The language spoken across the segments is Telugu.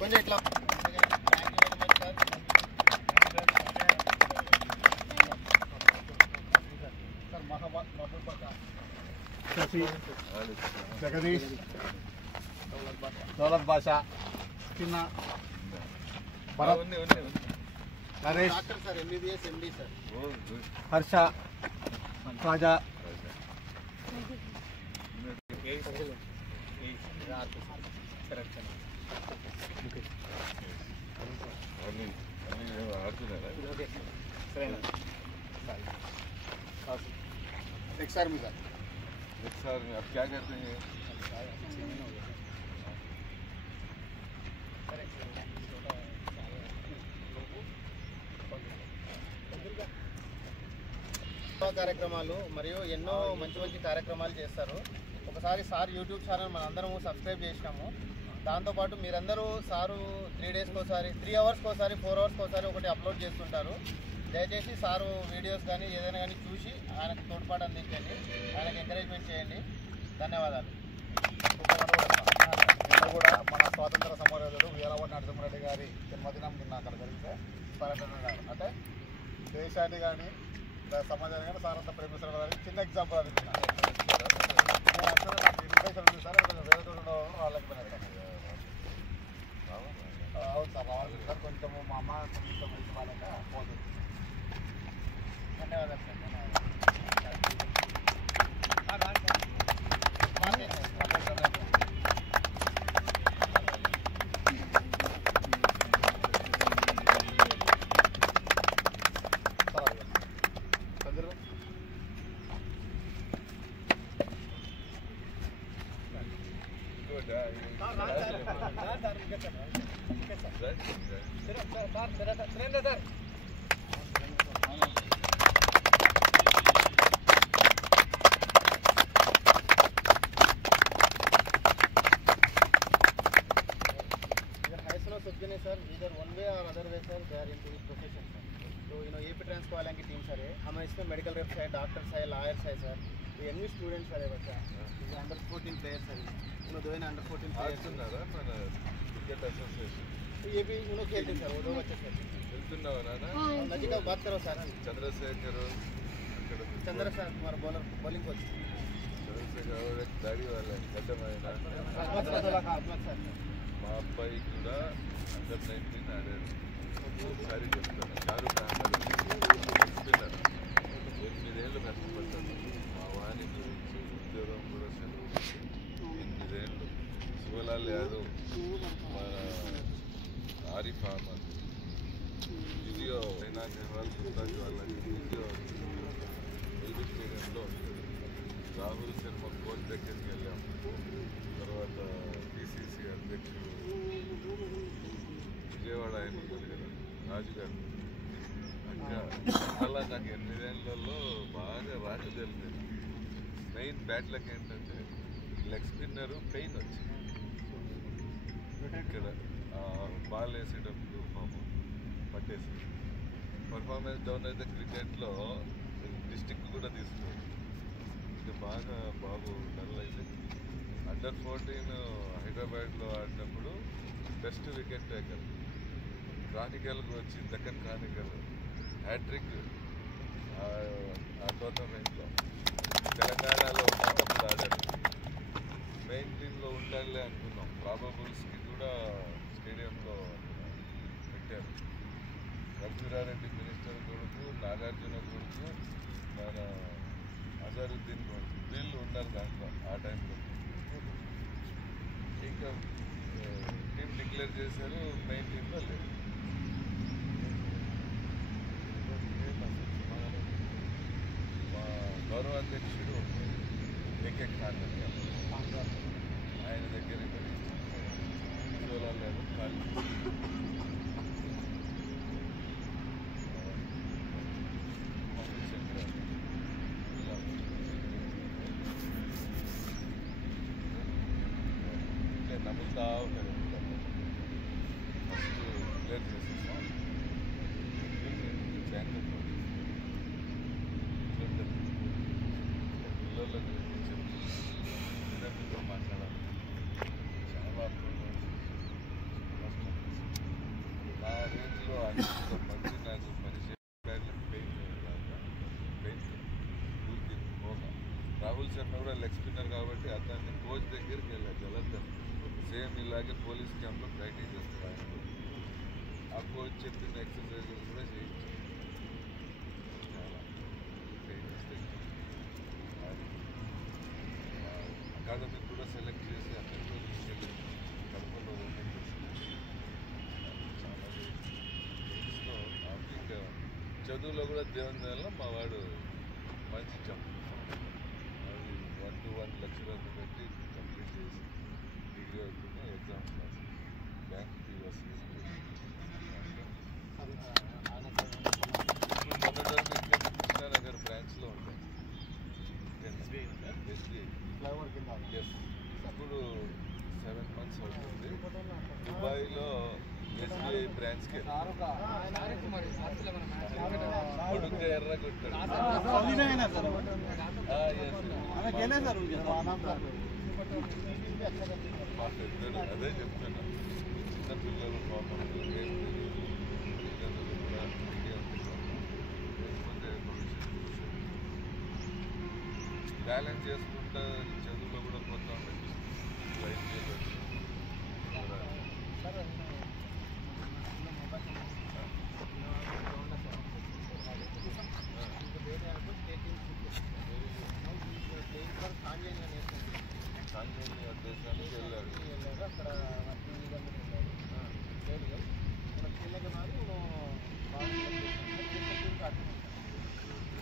కొంచెం ఇట్లా జగదీష్ దౌలత్ బాషా చిన్న Bharat Naresh sir MBBS MD sir Harsha Raja next army sir next army अब क्या करते हैं కార్యక్రమాలు మరియు ఎన్నో మంచి మంచి కార్యక్రమాలు చేస్తారు. ఒకసారి సార్ యూట్యూబ్ ఛానల్ మనందరము సబ్స్క్రైబ్ చేసినాము. దాంతోపాటు మీరందరూ సారు 3 డేస్కి ఒకసారి 3 అవర్స్కి ఒకసారి 4 అవర్స్కి ఒకసారి ఒకటి అప్లోడ్ చేస్తుంటారు. దయచేసి సారు వీడియోస్ కానీ ఏదైనా కానీ చూసి ఆయనకు తోడ్పాటు అందించండి, ఆయనకు ఎంకరేజ్మెంట్ చేయండి. ధన్యవాదాలు. నిన్న కూడా మన స్వాతంత్ర సమరయోధుడు వీరవడి నరసింహారెడ్డి గారి జన్మదినం నిన్న అక్కడ జరిగితే పర్యటన అంటే దేశాన్ని కానీ సమాజాన్ని కానీ సార్ అంతా ప్రేమిస్తారు గారికి చిన్న ఎగ్జాంపుల్ అది నేను యాక్చువల్గా నాకు ఇన్ఫెక్షన్ ఉంది సార్ కొంచెం వేరే రాలేకపోయినా అవును సార్ రావాలి సార్ కొంచెము మా అమ్మ కొంచెం మంచి వాళ్ళక పోతుంది. ధన్యవాదాలు సార్. सर इधर वन वे और other way sir they are into this profession sir. तो AP ट्रांस वाले की टीम सर है, हमें इसमें मेडिकल रेप्स है, डॉक्टर्स है, लॉयर्स है सर. ये यंग स्टूडेंट्स है बच्चा, ये अंडर 14 प्लेयर्स है. दो अंडर 14 प्लेयर्स क्रिकेट एसोसिएशन ये भी खेलते सर. वो 2 बच्चे खेलते नजीक बात करो sir. Chandrashekhar Kumar bowler bowling coach. Chandrashekhar एक दाढ़ी वाला మా అబ్బాయి కూడా అండర్ 19 ఆడాడు. ఒకసారి చెప్తాను, షారుఖ్ ఖాన్ చెప్తున్నారు 8 ఏళ్ళు కష్టపడ్డాను మా వాణి గురించి. ఉద్యోగం కూడా సెలవు 8 ఏళ్ళు. శివలాల్ యాదవ్, మన ఆరిఫ్ అహ్మద్, వీడియో చైనా నెహ్వాల్ గుత్తాజ్ వాళ్ళకి వీడియో ఎల్బీ స్టేడియంలో ఉంటుంది. రాహుల్ శర్మ కోచ్ దగ్గరికి వెళ్ళాము. తర్వాత PCC అధ్యక్షుడు విజయవాడ ఆయన ఉంటుంది కదా రాజుగారు, అక్కడ అలా నాకు 8 ఏళ్లలో బాగా రాజు తెలిసింది. మెయిన్ బ్యాట్లకు ఏంటంటే లెగ్ స్పిన్నరు పెయిన్ వచ్చింది. ఇక్కడ బాల్ వేసేటప్పుడు పాపం పట్టేసి పర్ఫార్మెన్స్ డౌన్ అయితే క్రికెట్లో డిస్ట్రిక్ట్ కూడా తీసుకోవాలి. ఇంకా బాగా బాబు డల్ అయితే అండర్ 14 హైదరాబాద్లో ఆడినప్పుడు బెస్ట్ వికెట్ టేకర్ క్రానికల్కి వచ్చి దక్కన్ క్రానికల్ హ్యాట్రిక్ ఆ టోర్నమెంట్లో తెలంగాణలో ఉన్నప్పుడు ఆడారు. మెయిన్ టీంలో ఉండాలి అనుకున్నాం. ప్రాబబుల్స్కి కూడా స్టేడియంలో పెట్టారు. రఘువీరారెడ్డి మినిస్టర్ కొడుకు, నాగార్జున కొడుకు, మన అజరుద్దీన్ కొడుకు, వీళ్ళు ఉన్నారు దాంట్లో ఆ టైంలో. ఇంకా టీం డిక్లేర్ చేశారు, మెయిన్ టీంలో లేదు. మా గౌరవ అధ్యక్షుడు ఏకే ఖాన్ ఆయన దగ్గర లేదు ఖాళీ నమ్ముతా ఉంటారు. ఫస్ట్ క్లియర్ చేసేసాం. బెంగళూరు పిల్లల గురించి చెప్తూ మాట్లాడాలి. చాలా అలాగే పోలీస్ క్యాంప్లో ప్రాక్టీస్ చేస్తారు ఆయన కూడా. ఆ కోచ్ చెప్పిన ఎక్సర్సైజెస్ కూడా చేయించారు. చాలా ట్రైనింగ్స్ అకాడమీ కూడా సెలెక్ట్ చేసి అక్కడ కూడా తీసుకెళ్ళి కడపలో ఓపెన్ చేసి చాలా గేమ్స్లో ఇంకా చదువులో కూడా దేవుని వల్ల మా వాడు మంచి జంప్ అది 1 to 1 లెక్చరర్ని పెట్టి కంప్లీట్ చేసి డిగ్రీ అవుతుంది ఎగ్జామ్స్ రాసి బ్యాంక్ ఫీవర్స్ మొన్నటి ఇక్కడ కృష్ణానగర్ బ్రాంచ్లో ఉంటాయి ఎస్బీఐ ఫ్లైఓవర్ కింద ఎస్ ఇప్పుడు 7 months అవుతుంది దుబాయ్లో ఎస్బీఐ బ్రాంచ్కి కొడుగ్గా ఎర్రగొట్టాడు మా పెద్దలు అదే చెప్తున్నా చిన్నపిల్లలు పాపం ఏం తెలియదు తల్లిదండ్రులు కూడా ఐడియా ఉంది లేకపోతే భవిష్యత్తు బ్యాలెన్స్ చేసుకుంటా చదువులో కూడా పోతాం లైఫ్ చేయవచ్చు సాంకేతిక దేశానికి వెళ్ళాడు అక్కడ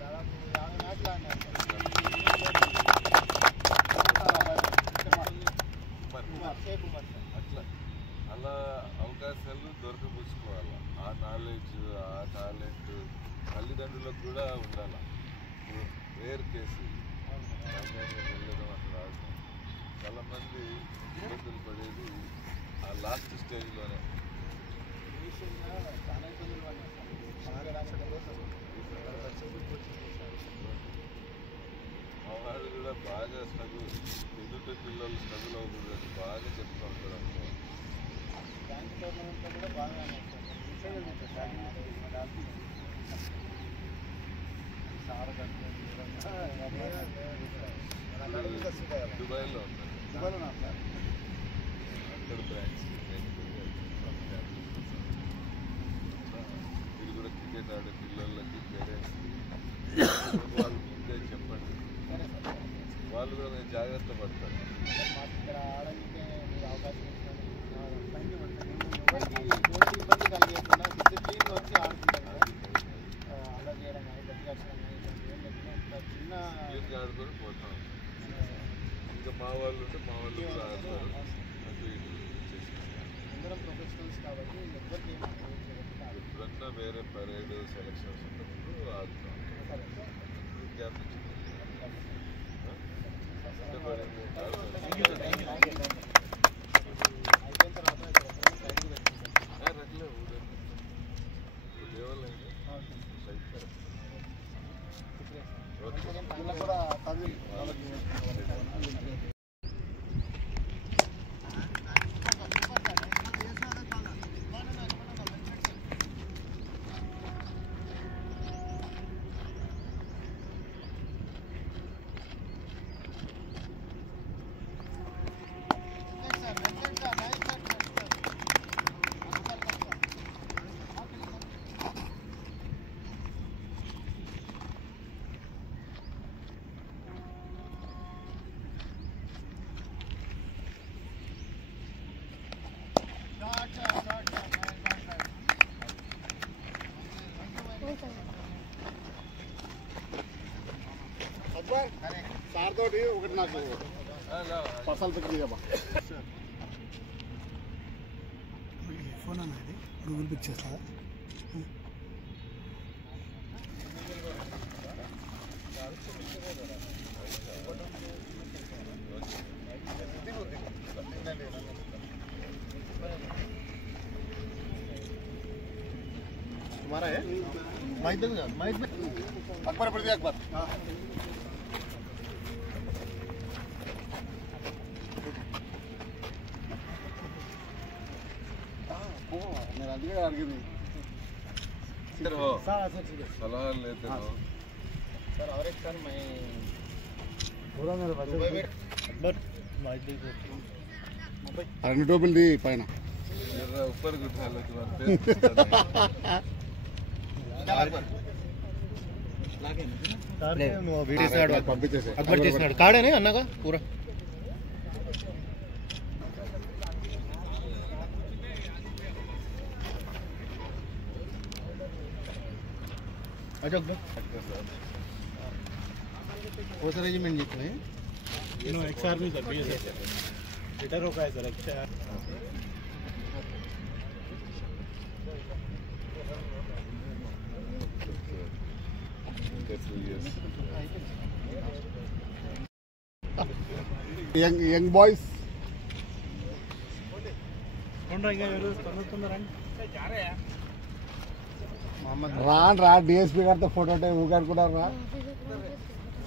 దాదాపు 50 మ్యాచ్లు ఆడినారు. అట్లా అలా అవకాశాలు దొరకపుచ్చుకోవాలి. ఆ నాలెడ్జ్ ఆ టాలెంట్ తల్లిదండ్రులకు కూడా ఉండాలి. రేర్ కేసు వెళ్ళడం అక్కడ ఆడటం చాలామంది ఇబ్బందులు పడేది ఆ లాస్ట్ స్టేజ్లోనే. చాలా ఇబ్బందులు మా వాడు కూడా బాగా స్ట్రగుల్ ఎదుటి పిల్లలు స్ట్రగుల్ అవ్వకూడదని బాగా చెప్తూ ఉంటారు అనుకో. బ్యాంక్ టోర్నమెంట్లో కూడా బాగా దుబాయ్లో ఉన్నారు అక్కడ బ్రాంచ్ మీరు కూడా క్రికెట్ ఆడే పిల్లలకి పేరెంట్స్కి వాళ్ళు ముందే చెప్పండి. వాళ్ళు కూడా నేను జాగ్రత్త పడతారు. మాకు ఇక్కడ ఆడడానికి మీరు అవకాశం ఇబ్బంది కలిగేకుండా డిసిప్లిన్ వచ్చి ఆడుకుంటారు కదా. అలా చేయడం కానీ గట్టిగా చిన్న ఆడుకొని పోతాం. ఇంకా మా వాళ్ళు ఉంటే మా వాళ్ళు కూడా ఆడతారు. అటు ఇటు అందరం ప్రొఫెషనల్స్ కాబట్టి ఎవరికి ఎప్పుడన్నా వేరే పరేడ్ సెలక్షన్స్ ఉన్నప్పుడు ఆడుతాం. గ్యాప్ అయిపోయిన తర్వాత సైడ్కి పెట్టుకుంటాం. రట్లే దేవాలయం కూడా తమిళ్ సార్ తోటి ఒకటి నాకు పర్సనల్ పిక్ చేయబా. ఫోన్ అన్నది గూగుల్ పిక్ చేస్తా. हमारा है माइक दे माइक में अकबर पड़ दिया अकबर मेरा दिया अड़गी सलाह लेते हो सर और एक सर मैं पूरा मेरे दुबई में రెండు టోపులు పైన जरा ऊपर उठा लो तुम्हारे పంపించేసి అక్బర్ చేసినాడు కాడనే అన్నగా పూరా अच्छा अकबर वो सर रेजिमेंट जीतने no ex army sir BSF retire हो गया है sir ex young boys Mohammad రా డిఎస్పీ గారితో ఫోటో ఊగాడుకున్నారు రా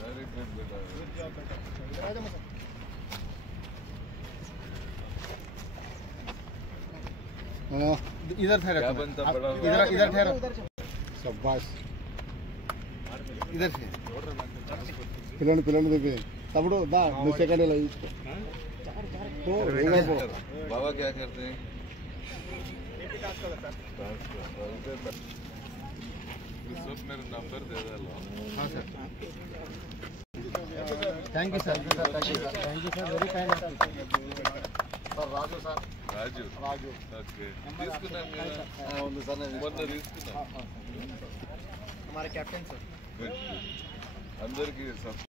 वेरी गुड बेटा इधर ठहरो क्या बनता बड़ा हुआ? इधर इधर ठहरो సబ్బాష్ इधर से పిల్లని దిగి తమ్ముడు దా నువ్వు సెకండ్ ఇలా తీసుకో बाबा क्या करते हैं सब मेरा नंबर दे डालो हाँ sir thank you sir thank you sir very kind sir Raju sir Raju Raju okay తీసుకున్నాను కదా ఉంది సార్ మొన్న తీసుకున్నాను हमारे कैप्टन सर అందరికీ